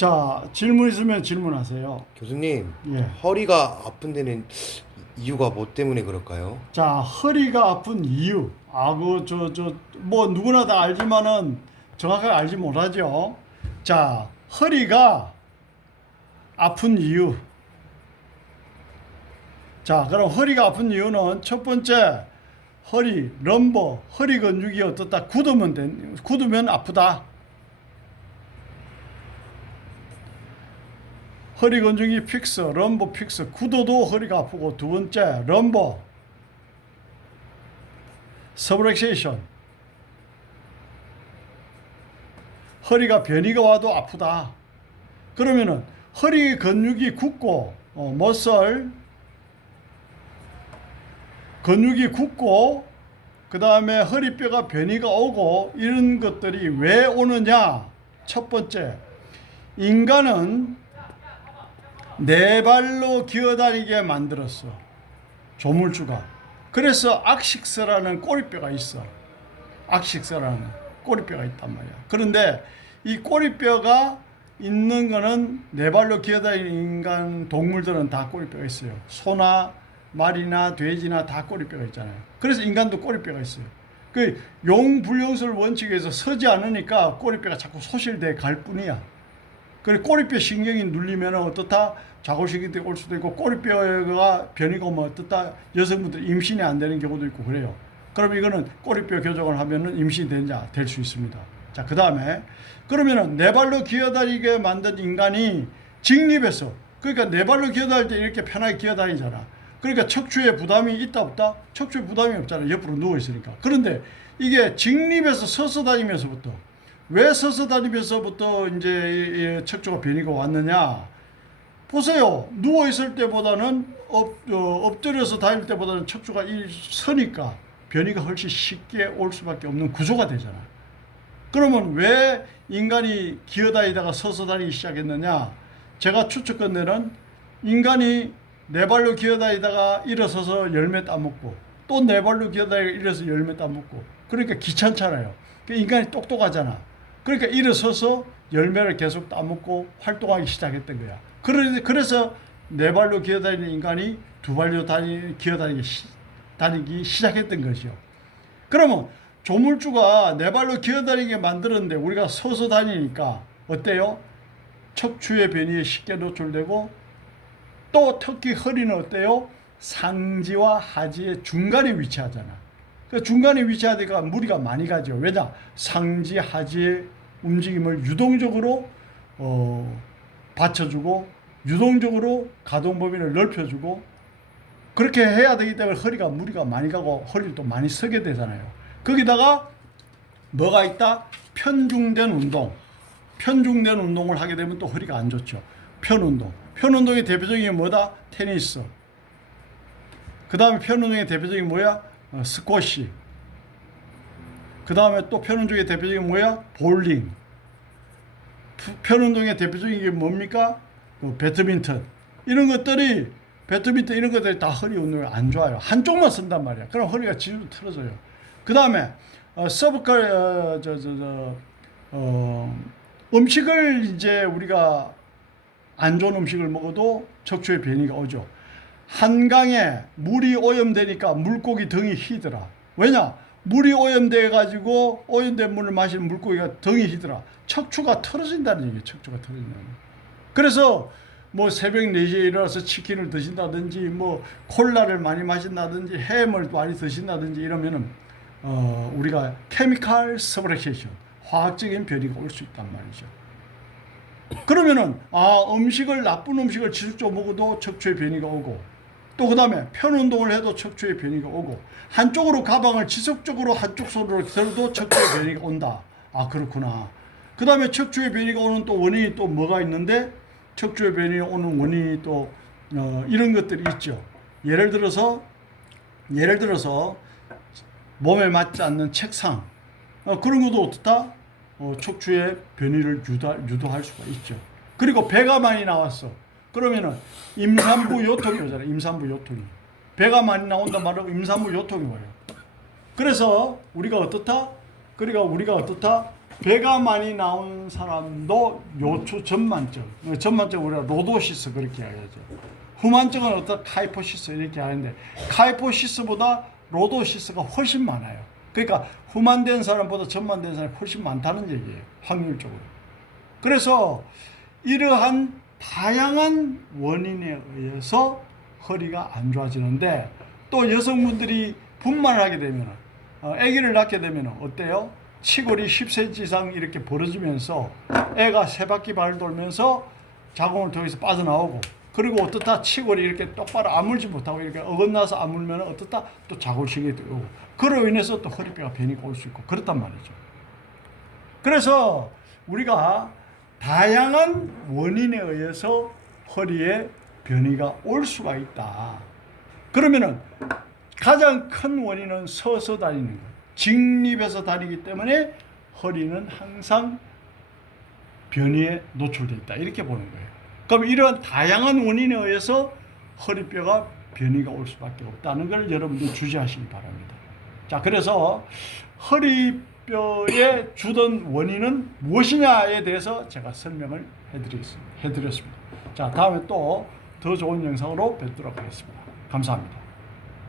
자, 질문 있으면 질문하세요. 교수님, 예. 허리가 아픈 데는 이유가 뭐 때문에 그럴까요? 자, 허리가 아픈 이유. 뭐, 누구나 다 알지만은 정확하게 알지 못하죠. 자, 허리가 아픈 이유. 자, 그럼 허리가 아픈 이유는 첫 번째, 럼버, 허리 근육이 어떻다? 굳으면 아프다. 허리 근육이 픽스, 럼버 픽스, 굳어도 허리가 아프고, 두 번째, 럼버, 서브렉세이션, 허리가 변이가 와도 아프다. 그러면은 허리 근육이 굳고, 근육이 굳고, 그 다음에 허리뼈가 변이가 오고, 이런 것들이 왜 오느냐? 첫 번째, 인간은 네 발로 기어다니게 만들었어. 조물주가. 그래서 악식서라는 꼬리뼈가 있어. 악식서라는 꼬리뼈가 있단 말이야. 그런데 이 꼬리뼈가 있는 거는 네 발로 기어다니는 인간 동물들은 다 꼬리뼈가 있어요. 소나 말이나 돼지나 다 꼬리뼈가 있잖아요. 그래서 인간도 꼬리뼈가 있어요. 그 용불용설 원칙에서 서지 않으니까 꼬리뼈가 자꾸 소실돼 갈 뿐이야. 그리고 꼬리뼈 신경이 눌리면 어떻다? 자골신경이 올 수도 있고, 꼬리뼈가 변이가 오면 어떻다? 여성분들 임신이 안 되는 경우도 있고 그래요. 그럼 이거는 꼬리뼈 교정을 하면은 임신이 될 수 있습니다. 자, 그 다음에 그러면은 네 발로 기어다니게 만든 인간이 직립해서, 그러니까 네 발로 기어다닐 때 이렇게 편하게 기어다니잖아. 그러니까 척추에 부담이 있다 없다? 척추에 부담이 없잖아. 옆으로 누워 있으니까. 그런데 이게 직립해서 서서 다니면서부터, 왜 서서 다니면서부터 이제 척추가 변이가 왔느냐? 보세요. 누워 있을 때보다는 엎드려서 다닐 때보다는 척추가 서니까 변이가 훨씬 쉽게 올 수밖에 없는 구조가 되잖아. 그러면 왜 인간이 기어다니다가 서서 다니기 시작했느냐? 제가 추측컨대는 인간이 네 발로 기어다니다가 일어서서 열매 따먹고, 또 네 발로 기어다니다가 일어서서 열매 따먹고, 그러니까 귀찮잖아요. 인간이 똑똑하잖아. 그러니까 일어서서 열매를 계속 따먹고 활동하기 시작했던 거야. 그래서 네 발로 기어다니는 인간이 두 발로 다니기 시작했던 것이요. 그러면 조물주가 네 발로 기어다니게 만들었는데 우리가 서서 다니니까 어때요? 척추의 변이에 쉽게 노출되고, 또 특히 허리는 어때요? 상지와 하지의 중간에 위치하잖아. 그 중간에 위치하니까 무리가 많이 가죠. 왜냐? 상지, 하지의 움직임을 유동적으로 받쳐주고, 유동적으로 가동 범위를 넓혀주고, 그렇게 해야 되기 때문에 무리가 많이 가고 허리를 또 많이 서게 되잖아요. 거기다가 뭐가 있다? 편중된 운동을 하게 되면 또 허리가 안 좋죠. 편운동의 대표적인 게 뭐다? 테니스. 그 다음에 편운동의 대표적인 뭐야? 스쿼시. 그 다음에 또 편운동의 대표적인 뭐야? 볼링. 편운동의 대표적인 게 뭡니까? 배드민턴. 배드민턴 이런 것들이 다 허리 운동이 안 좋아요. 한쪽만 쓴단 말이야. 그럼 허리가 지금 틀어져요. 그 다음에 음식을 이제 우리가 안 좋은 음식을 먹어도 척추에 변이가 오죠. 한강에 물이 오염되니까 물고기 등이 휘더라. 왜냐? 물이 오염돼가지고 오염된 물을 마시는 물고기가 등이 휘더라. 척추가 틀어진다는 얘기예요. 척추가 틀어진다는 얘기. 그래서 뭐 새벽 4시에 일어나서 치킨을 드신다든지, 뭐 콜라를 많이 마신다든지, 햄을 많이 드신다든지 이러면은 우리가 케미컬 서브렉세이션, 화학적인 변이가 올 수 있단 말이죠. 그러면은 나쁜 음식을 지속적으로 먹어도 척추에 변이가 오고, 또 그 다음에 편운동을 해도 척추에 변이가 오고, 한쪽으로 가방을 지속적으로 한쪽 손으로 들어도 척추에 변이가 온다. 그렇구나. 그 다음에 척추에 변이가 오는 또 원인이 또 뭐가 있는데, 척추에 변이 오는 원인이 또 이런 것들이 있죠. 예를 들어서 몸에 맞지 않는 책상, 그런 것도 어떻다? 척추의 변이를 유도할 수가 있죠. 그리고 배가 많이 나왔어. 그러면은 임산부 요통이 오잖아요. 임산부 요통이. 배가 많이 나온단 말이고 임산부 요통이 와요. 그래서 우리가 어떻다? 배가 많이 나온 사람도 요추 전만증, 전만증 우리가 로도시스 그렇게 이야기하죠. 후만증은 어떤 카이포시스 이렇게 하는데 카이포시스보다 로도시스가 훨씬 많아요. 그러니까 후만된 사람보다 전만된 사람이 훨씬 많다는 얘기예요. 확률적으로. 그래서 이러한 다양한 원인에 의해서 허리가 안 좋아지는데 또 여성분들이 분만을 하게 되면 아기를 낳게 되면 어때요? 치골이 10cm 이상 이렇게 벌어지면서 애가 세 바퀴 발 돌면서 자궁을 통해서 빠져나오고 그리고 어떻다 치골이 이렇게 똑바로 아물지 못하고 이렇게 어긋나서 아물면 어떻다 또 자골식이 들어오고 그로 인해서 또 허리뼈가 변이가 올 수 있고 그렇단 말이죠. 그래서 우리가 다양한 원인에 의해서 허리에 변이가 올 수가 있다. 그러면은 가장 큰 원인은 서서 다니는 거예요. 직립해서 다니기 때문에 허리는 항상 변이에 노출되어 있다. 이렇게 보는 거예요. 그럼 이런 다양한 원인에 의해서 허리뼈가 변이가 올 수밖에 없다는 걸 여러분들 주시하시기 바랍니다. 자, 그래서 허리뼈에 주던 원인은 무엇이냐에 대해서 제가 설명을 해드렸습니다. 자, 다음에 또 더 좋은 영상으로 뵙도록 하겠습니다. 감사합니다.